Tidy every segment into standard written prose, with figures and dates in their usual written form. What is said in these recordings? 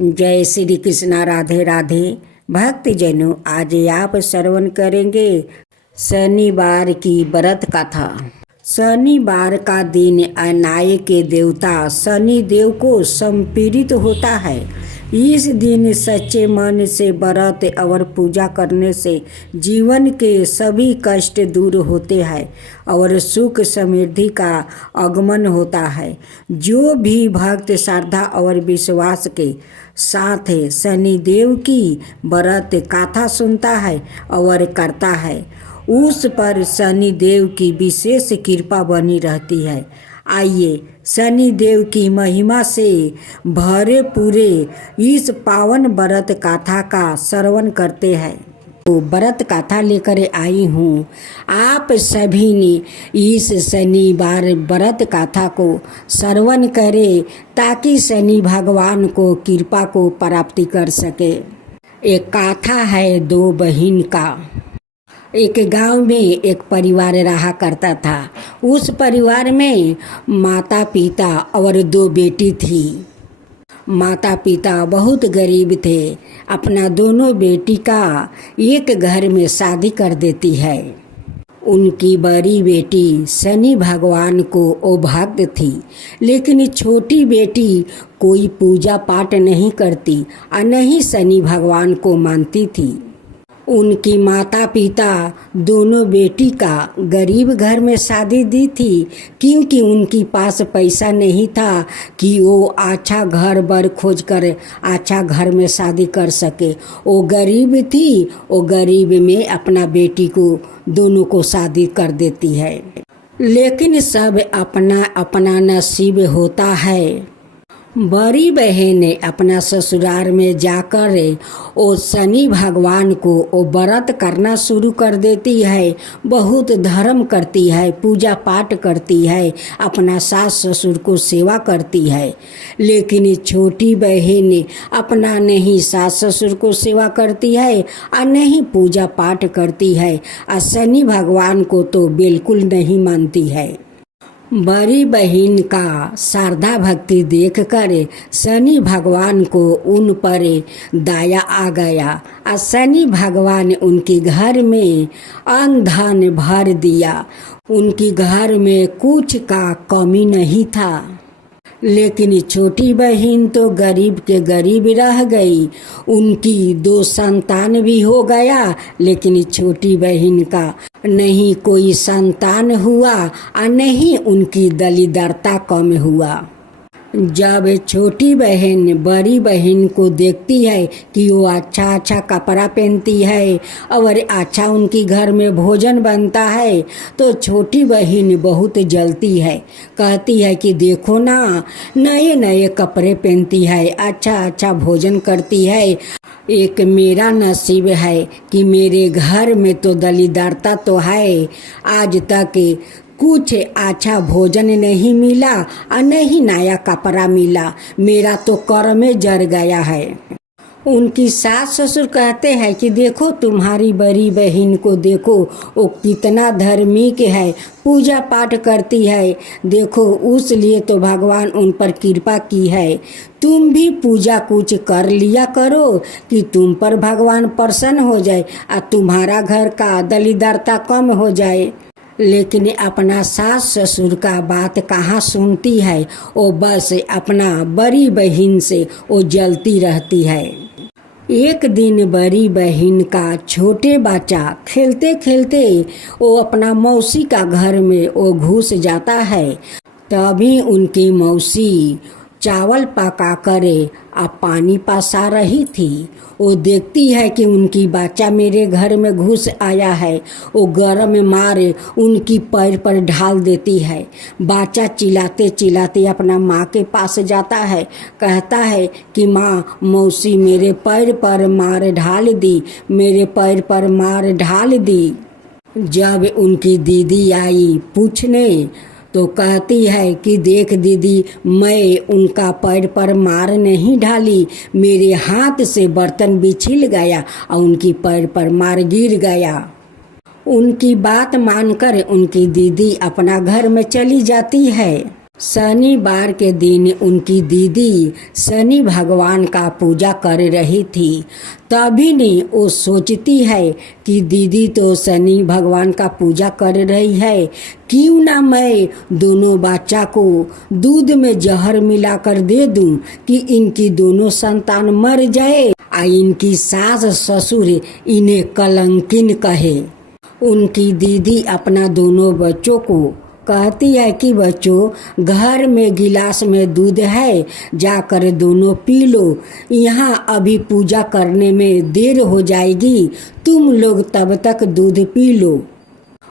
जय श्री कृष्णा। राधे राधे। भक्तजनों, आज आप श्रवण करेंगे शनिवार की व्रत कथा। शनिवार का दिन अन्याय के देवता शनि देव को समर्पित होता है। इस दिन सच्चे मन से व्रत और पूजा करने से जीवन के सभी कष्ट दूर होते हैं और सुख समृद्धि का आगमन होता है। जो भी भक्त श्रद्धा और विश्वास के साथ शनि देव की व्रत कथा सुनता है और करता है, उस पर शनि देव की विशेष कृपा बनी रहती है। आइए शनि देव की महिमा से भरे पूरे इस पावन व्रत कथा का श्रवण करते हैं। तो व्रत कथा लेकर आई हूँ। आप सभी ने इस शनिवार व्रत कथा को श्रवण करें ताकि शनि भगवान को कृपा को प्राप्ति कर सके। एक कथा है दो बहन का। एक गांव में एक परिवार रहा करता था। उस परिवार में माता पिता और दो बेटी थी। माता पिता बहुत गरीब थे। अपना दोनों बेटी का एक घर में शादी कर देती है। उनकी बड़ी बेटी शनि भगवान को भक्त थी, लेकिन छोटी बेटी कोई पूजा पाठ नहीं करती और न ही शनि भगवान को मानती थी। उनकी माता पिता दोनों बेटी का गरीब घर में शादी दी थी, क्योंकि उनके पास पैसा नहीं था कि वो अच्छा घर बर खोज कर अच्छा घर में शादी कर सके। वो गरीब थी, वो गरीब में अपना बेटी को दोनों को शादी कर देती है। लेकिन सब अपना अपना नसीब होता है। बड़ी बहन ने अपना ससुराल में जाकर वो शनि भगवान को वो व्रत करना शुरू कर देती है। बहुत धर्म करती है, पूजा पाठ करती है, अपना सास ससुर को सेवा करती है। लेकिन छोटी बहन अपना नहीं सास ससुर को सेवा करती है और नहीं पूजा पाठ करती है और शनि भगवान को तो बिल्कुल नहीं मानती है। बड़ी बहन का श्रद्धा भक्ति देखकर शनि भगवान को उन पर दया आ गया और शनि भगवान उनके घर में अन्न धन भर दिया। उनके घर में कुछ का कमी नहीं था। लेकिन छोटी बहन तो गरीब के गरीब रह गई। उनकी दो संतान भी हो गया, लेकिन छोटी बहन का नहीं कोई संतान हुआ और नहीं उनकी दलिद्रता कम हुआ। जब छोटी बहन बड़ी बहन को देखती है कि वो अच्छा अच्छा कपड़ा पहनती है और अच्छा उनकी घर में भोजन बनता है, तो छोटी बहन बहुत जलती है। कहती है कि देखो ना, नए नए कपड़े पहनती है, अच्छा अच्छा भोजन करती है। एक मेरा नसीब है कि मेरे घर में तो दलिद्रता तो है, आज तक कुछ अच्छा भोजन नहीं मिला और नहीं नया कपड़ा मिला। मेरा तो कर में जर गया है। उनकी सास ससुर कहते हैं कि देखो तुम्हारी बड़ी बहन को देखो, वो कितना धार्मिक है, पूजा पाठ करती है। देखो उस लिए तो भगवान उन पर कृपा की है। तुम भी पूजा कुछ कर लिया करो कि तुम पर भगवान प्रसन्न हो जाए और तुम्हारा घर का दलिद्रता कम हो जाए। लेकिन अपना सास ससुर का बात कहाँ सुनती है। वो बस अपना बड़ी बहन से वो जलती रहती है। एक दिन बड़ी बहन का छोटे बच्चा खेलते खेलते वो अपना मौसी का घर में वो घुस जाता है। तभी उनकी मौसी चावल पका करे और पानी पसा रही थी। वो देखती है कि उनकी बच्चा मेरे घर में घुस आया है। वो गरम मारे उनकी पैर पर ढाल देती है। बच्चा चिल्लाते चिल्लाते अपना माँ के पास जाता है। कहता है कि माँ, मौसी मेरे पैर पर मार ढाल दी, मेरे पैर पर मार ढाल दी। जब उनकी दीदी आई पूछने तो कहती है कि देख दीदी, मैं उनका पैर पर मार नहीं ढाली, मेरे हाथ से बर्तन भी छिल गया और उनकी पैर पर मार गिर गया। उनकी बात मानकर उनकी दीदी अपना घर में चली जाती है। शनिवार के दिन उनकी दीदी शनि भगवान का पूजा कर रही थी। तभी ने वो सोचती है कि दीदी तो शनि भगवान का पूजा कर रही है, क्यों ना मैं दोनों बच्चा को दूध में जहर मिलाकर दे दूं कि इनकी दोनों संतान मर जाए और इनकी सास ससुर इन्हें कलंकिन कहे। उनकी दीदी अपना दोनों बच्चों को कहती है कि बच्चों, घर में गिलास में दूध है, जाकर दोनों पी लो, यहाँ अभी पूजा करने में देर हो जाएगी, तुम लोग तब तक दूध पी लो।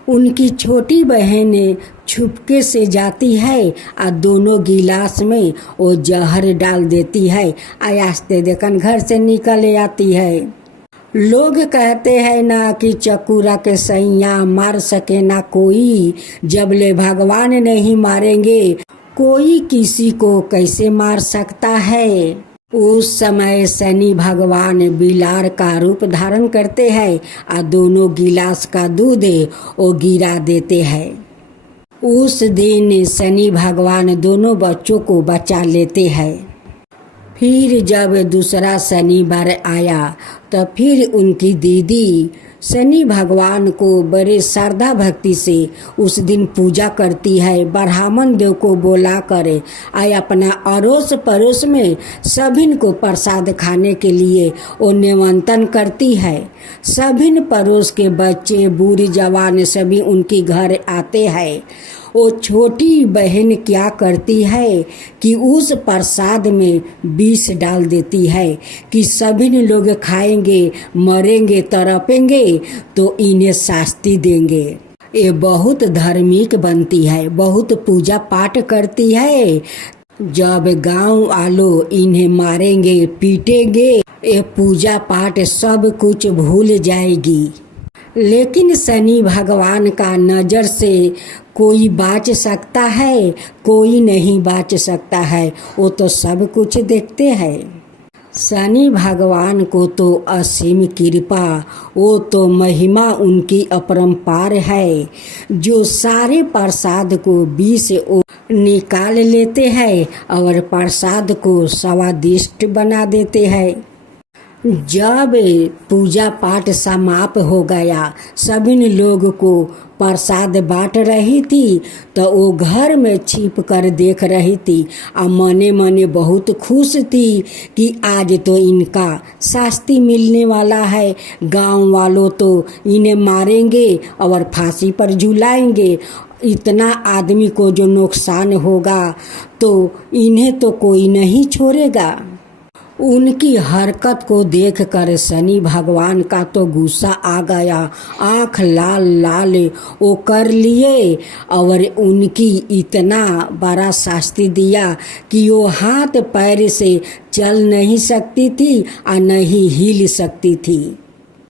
उनकी छोटी बहन छुपके से जाती है और दोनों गिलास में वो जहर डाल देती है, आस्ते देखन घर से निकल आती है। लोग कहते हैं ना कि चकुरा के सैया मार सके ना कोई, जबले भगवान नहीं मारेंगे कोई किसी को कैसे मार सकता है। उस समय शनि भगवान बिलार का रूप धारण करते हैं और दोनों गिलास का दूध वो गिरा देते हैं। उस दिन शनि भगवान दोनों बच्चों को बचा लेते हैं। फिर जब दूसरा शनिवार आया तो फिर उनकी दीदी शनि भगवान को बड़े श्रद्धा भक्ति से उस दिन पूजा करती है। ब्राह्मण देव को बोला करे और अपना अड़ोस पड़ोस में सभी को प्रसाद खाने के लिए वो निमंत्रण करती है। सभी पड़ोस के बच्चे बूढ़े जवान सभी उनके घर आते हैं। वो छोटी बहन क्या करती है कि उस प्रसाद में विष डाल देती है कि सभी लोग खाएंगे, मरेंगे, तड़पेंगे तो इन्हें शास्ति देंगे। ये बहुत धार्मिक बनती है, बहुत पूजा पाठ करती है। जब गांव वालों इन्हें मारेंगे, पीटेंगे, ये पूजा पाठ सब कुछ भूल जाएगी। लेकिन शनि भगवान का नज़र से कोई बच सकता है? कोई नहीं बच सकता है, वो तो सब कुछ देखते हैं। शनि भगवान को तो असीम कृपा, वो तो महिमा उनकी अपरंपार है, जो सारे प्रसाद को बीच निकाल लेते हैं और प्रसाद को स्वादिष्ट बना देते हैं। जब पूजा पाठ समाप्त हो गया, सभी लोग को प्रसाद बांट रही थी तो वो घर में छिप कर देख रही थी और मने मने बहुत खुश थी कि आज तो इनका शास्ति मिलने वाला है। गांव वालों तो इन्हें मारेंगे और फांसी पर झुलाएंगे। इतना आदमी को जो नुकसान होगा तो इन्हें तो कोई नहीं छोड़ेगा। उनकी हरकत को देखकर शनि भगवान का तो गुस्सा आ गया, आँख लाल लाल वो कर लिए और उनकी इतना बड़ा शास्ति दिया कि वो हाथ पैर से चल नहीं सकती थी और नहीं हिल सकती थी।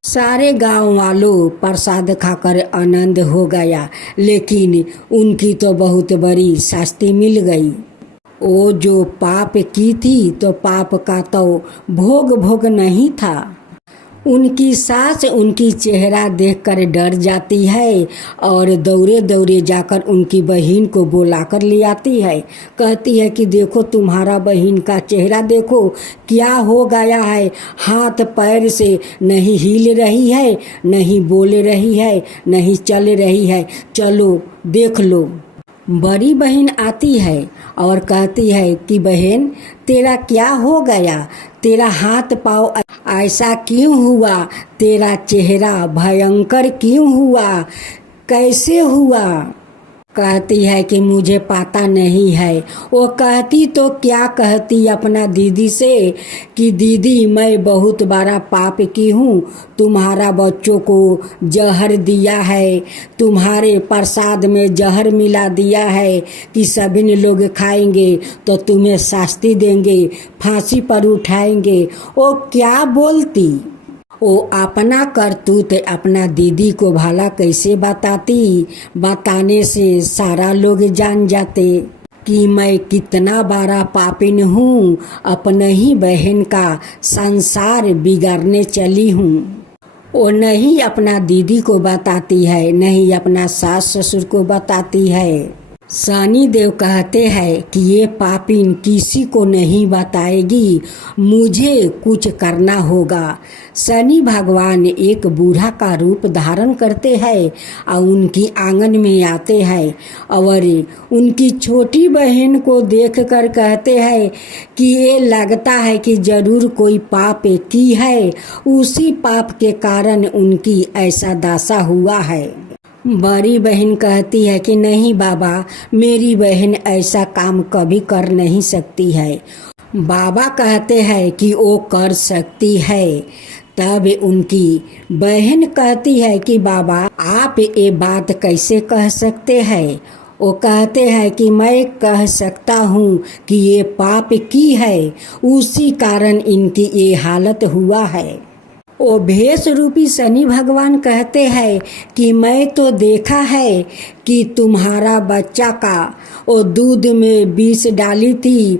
सारे गांव वालों प्रसाद खाकर आनंद हो गया, लेकिन उनकी तो बहुत बड़ी शास्ति मिल गई। वो जो पाप की थी तो पाप का तो भोग नहीं था। उनकी सास उनकी चेहरा देखकर डर जाती है और दौड़े दौड़े जाकर उनकी बहन को बुलाकर ले आती है। कहती है कि देखो तुम्हारा बहन का चेहरा देखो क्या हो गया है, हाथ पैर से नहीं हिल रही है, नहीं बोल रही है, नहीं चल रही है, चलो देख लो। बड़ी बहन आती है और कहती है कि बहन तेरा क्या हो गया, तेरा हाथ पाँव ऐसा क्यों हुआ, तेरा चेहरा भयंकर क्यों हुआ, कैसे हुआ? कहती है कि मुझे पता नहीं है। वो कहती तो क्या कहती अपना दीदी से कि दीदी मैं बहुत बड़ा पाप की हूँ, तुम्हारा बच्चों को जहर दिया है, तुम्हारे प्रसाद में जहर मिला दिया है कि सभी लोग खाएंगे तो तुम्हें शास्ति देंगे, फांसी पर उठाएंगे। वो क्या बोलती? वो अपना करतूत अपना दीदी को भला कैसे बताती? बताने से सारा लोग जान जाते कि मैं कितना बड़ा पापिन हूँ, अपने ही बहन का संसार बिगाड़ने चली हूँ। वो नहीं अपना दीदी को बताती है, नहीं अपना सास ससुर को बताती है। शनि देव कहते हैं कि ये पापिन किसी को नहीं बताएगी, मुझे कुछ करना होगा। शनि भगवान एक बूढ़ा का रूप धारण करते हैं और उनकी आंगन में आते हैं और उनकी छोटी बहन को देखकर कहते हैं कि ये लगता है कि जरूर कोई पाप की है, उसी पाप के कारण उनकी ऐसा दशा हुआ है। बड़ी बहन कहती है कि नहीं बाबा, मेरी बहन ऐसा काम कभी कर नहीं सकती है। बाबा कहते हैं कि वो कर सकती है। तब उनकी बहन कहती है कि बाबा आप ये बात कैसे कह सकते हैं। वो कहते हैं कि मैं कह सकता हूँ कि ये पाप की है, उसी कारण इनकी ये हालत हुआ है। वो भेष रूपी शनि भगवान कहते हैं कि मैं तो देखा है कि तुम्हारा बच्चा का वो दूध में विष डाली थी,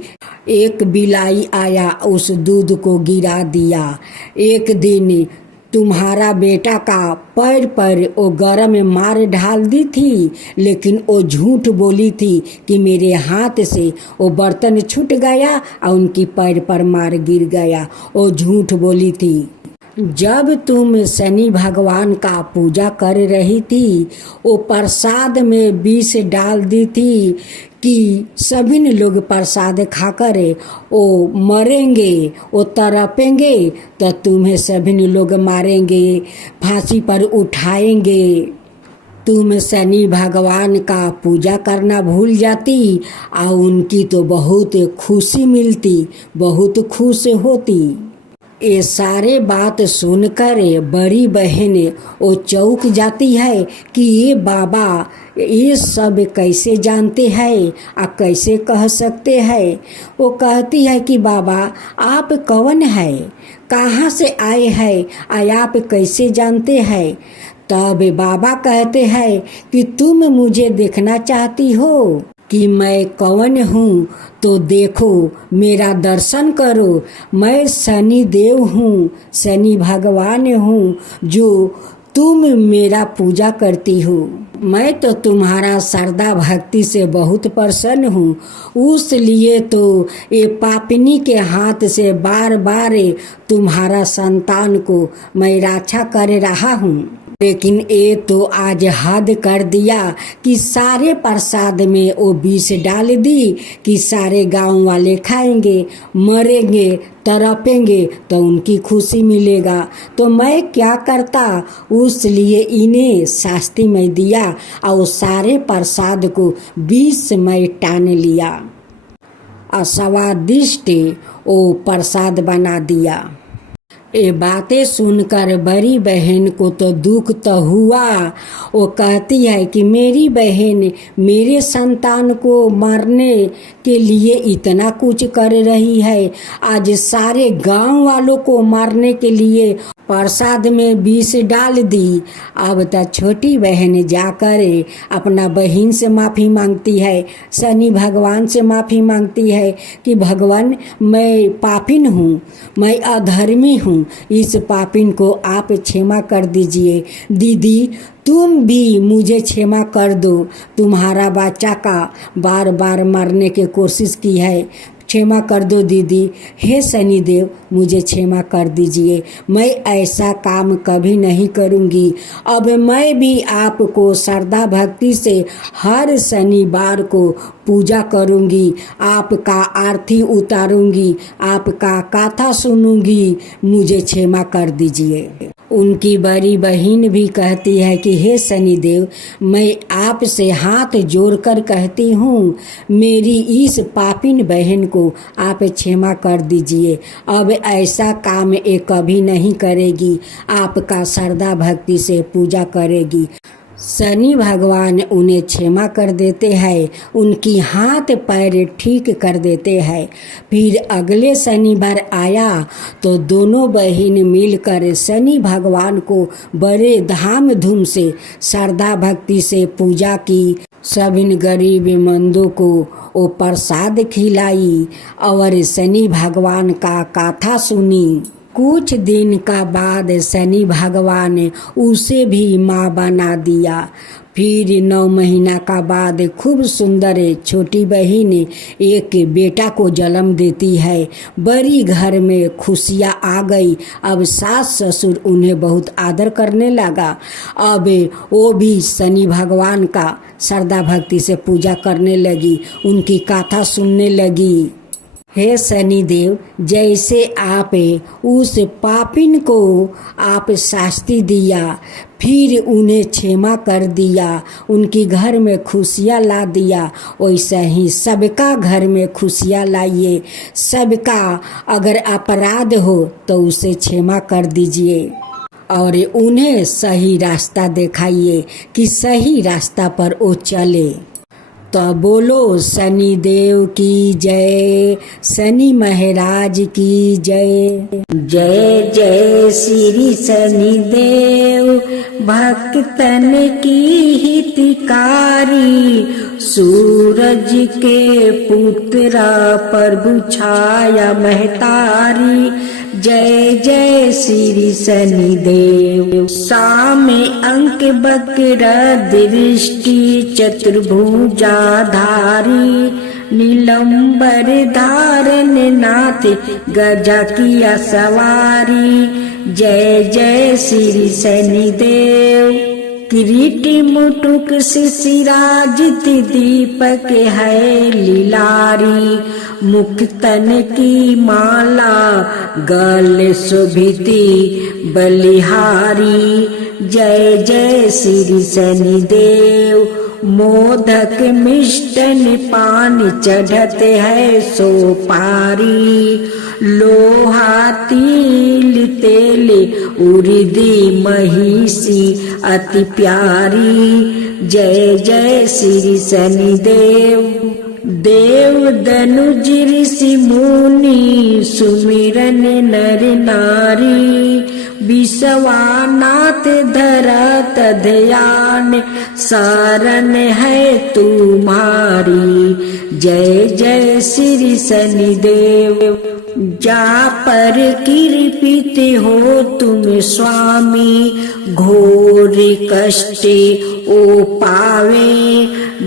एक बिलाई आया उस दूध को गिरा दिया। एक दिन तुम्हारा बेटा का पैर पर वो गरम मार ढाल दी थी, लेकिन वो झूठ बोली थी कि मेरे हाथ से वो बर्तन छूट गया और उनकी पैर पर मार गिर गया। वो झूठ बोली थी। जब तुम शनि भगवान का पूजा कर रही थी, वो प्रसाद में विष डाल दी थी कि सभी लोग प्रसाद खाकर वो मरेंगे, वो तड़पेंगे, तो तुम्हें सभी लोग मारेंगे, फांसी पर उठाएंगे। तुम शनि भगवान का पूजा करना भूल जाती और उनकी तो बहुत खुशी मिलती, बहुत खुश होती। ये सारे बात सुनकर बड़ी बहन वो चौंक जाती है कि ये बाबा ये सब कैसे जानते हैं और कैसे कह सकते हैं। वो कहती है कि बाबा आप कौन है, कहाँ से आए हैं और आप कैसे जानते हैं। तब बाबा कहते हैं कि तुम मुझे देखना चाहती हो कि मैं कौन हूँ, तो देखो मेरा दर्शन करो। मैं शनि देव हूँ, शनि भगवान हूँ, जो तुम मेरा पूजा करती हो। मैं तो तुम्हारा श्रद्धा भक्ति से बहुत प्रसन्न हूँ, उसलिए तो ये पापिनी के हाथ से बार बार तुम्हारा संतान को मैं रक्षा कर रहा हूँ। लेकिन ये तो आज हद कर दिया कि सारे प्रसाद में वो विष डाल दी कि सारे गांव वाले खाएंगे, मरेंगे, तड़पेंगे, तो उनकी खुशी मिलेगा। तो मैं क्या करता, उसलिए इन्हें शास्ति में दिया और सारे प्रसाद को विष में टान लिया, अस्वादिष्ट वो प्रसाद बना दिया। ये बातें सुनकर बड़ी बहन को तो दुख तो हुआ। वो कहती है कि मेरी बहन मेरे संतान को मारने के लिए इतना कुछ कर रही है, आज सारे गांव वालों को मारने के लिए प्रसाद में विष डाल दी। अब तो छोटी बहन जाकर अपना बहन से माफ़ी मांगती है, शनि भगवान से माफ़ी मांगती है कि भगवान मैं पापिन हूँ, मैं अधर्मी हूँ, इस पापिन को आप क्षमा कर दीजिए। दीदी तुम भी मुझे क्षमा कर दो, तुम्हारा बच्चा का बार बार मारने की कोशिश की है, क्षमा कर दो दीदी। हे शनिदेव मुझे क्षमा कर दीजिए, मैं ऐसा काम कभी नहीं करूँगी। अब मैं भी आपको श्रद्धा भक्ति से हर शनिवार को पूजा करूँगी, आपका आरती उतारूँगी, आपका कथा सुनूँगी, मुझे क्षमा कर दीजिए। उनकी बड़ी बहन भी कहती है कि हे शनिदेव मैं आपसे हाथ जोड़कर कहती हूँ, मेरी इस पापिन बहन को आप क्षमा कर दीजिए। अब ऐसा काम ये कभी नहीं करेगी, आपका श्रद्धा भक्ति से पूजा करेगी। शनि भगवान उन्हें क्षमा कर देते हैं, उनकी हाथ पैर ठीक कर देते हैं। फिर अगले शनिवार आया तो दोनों बहन मिलकर शनि भगवान को बड़े धाम धूम से श्रद्धा भक्ति से पूजा की। सभी गरीब मंदों को वो प्रसाद खिलाई और शनि भगवान का कथा सुनी। कुछ दिन का बाद शनि भगवान ने उसे भी माँ बना दिया। फिर 9 महीना का बाद खूब सुंदर छोटी बहन एक बेटा को जन्म देती है। बड़ी घर में खुशियाँ आ गई। अब सास ससुर उन्हें बहुत आदर करने लगा। अब वो भी शनि भगवान का श्रद्धा भक्ति से पूजा करने लगी, उनकी कथा सुनने लगी। हे शनिदेव, जैसे आप उस पापिन को आप शास्ति दिया, फिर उन्हें क्षमा कर दिया, उनकी घर में खुशियाँ ला दिया, वैसे ही सबका घर में खुशियाँ लाइए। सबका अगर अपराध हो तो उसे क्षमा कर दीजिए और उन्हें सही रास्ता दिखाइए कि सही रास्ता पर वो चले। तो बोलो शनिदेव की जय, शनि महाराज की जय। जय जय श्री शनिदेव, भक्तन की हितकारी, सूरज के पुत्रा प्रभु छाया महतारी। जय जय श्री शनिदेव। सामे अंक बक्र दृष्टि, चतुर्भुजाधारी, नीलंबर धारण नाथ, गजा किया सवारी। जय जय श्री शनिदेव। किरीट मुटुक सिराजित, दीपक है लीलारी, मुक्तन की माला गले शोभिती बलिहारी। जय जय श्री शनिदेव। मोदक मिष्टन पान चढ़ते है सोपारी, लोहा तिल तेल उर्दी महिषी अति प्यारी। जय जय श्री शनिदेव। देव दनुज ऋषि मुनि, सुमिरन नर नारी, विश्वानाथ धरत ध्यान, शरण है तुम्हारी। जय जय श्री शनिदेव। जा पर कृपित हो तुम स्वामी, घोर कष्ट ओ पावे,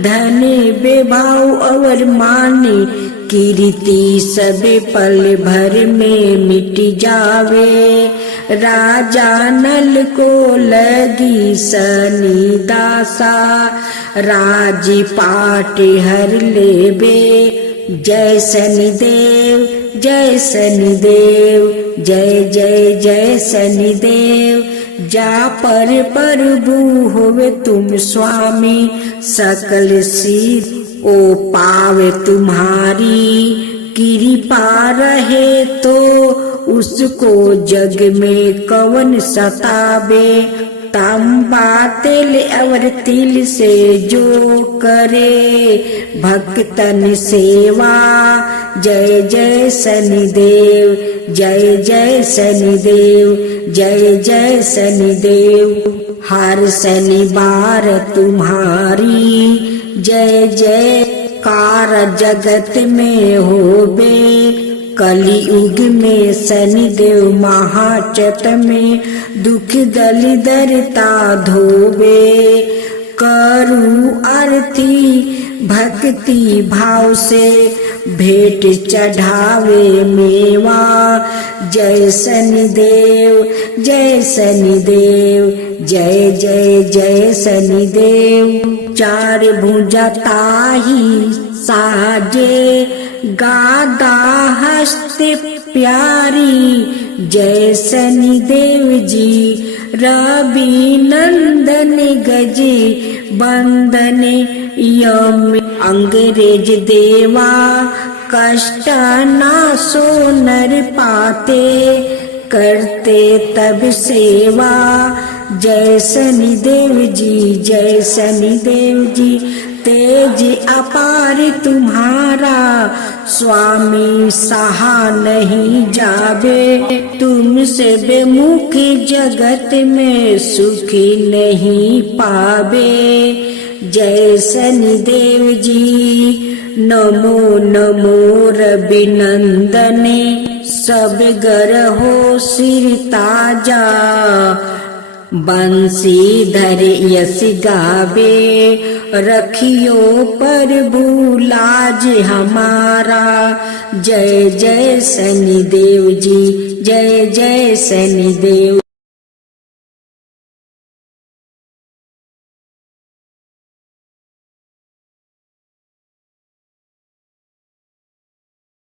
धन बेभाव और माने, कीर्ति सब पल भर में मिट जावे। राजा नल को लगी शनि दासा, राजपाट हर लेबे। जय शनिदेव, जय शनिदेव, जय जय जय शनिदेव। जा पर प्रभु होवे तुम स्वामी, सकल सिद्ध ओ पावे तुम्हारी। कृपा रहे तो उसको जग में कवन सतावे, तांबा तेल और तिल से जो करे भक्तन सेवा। जय जय शनिदेव, जय जय शनिदेव, जय जय शनिदेव। हर शनिवार तुम्हारी जय जयकार जगत में होबे। कलियुग में शनिदेव महाचट में, दुख दलिदरता धोबे। करूं आरती भक्ति भाव से, भेंट चढ़ावे मेवा। जय शनिदेव, जय शनिदेव, जय जय जय शनिदेव। चार भुजा ताही साजे, गादा हस्त प्यारी। जय शनिदेव जी। रवि नंदन गजे बंदन, यम अंग्रेज देवा। कष्ट ना सो नर पाते, करते तब सेवा। जय शनिदेव जी, जय शनिदेव जी। तेज अपार तुम्हारा, स्वामी सहा नहीं जावे। तुमसे बेमुख जगत में सुखी नहीं पावे। जय शनिदेव जी। नमो नमो रवि नंदने, सब गरहो सिर ताजा, बंसीधर यस गावे, रखियो प्रभु लाज हमारा। जय जय शनिदेव जी, जय जय शनिदेव।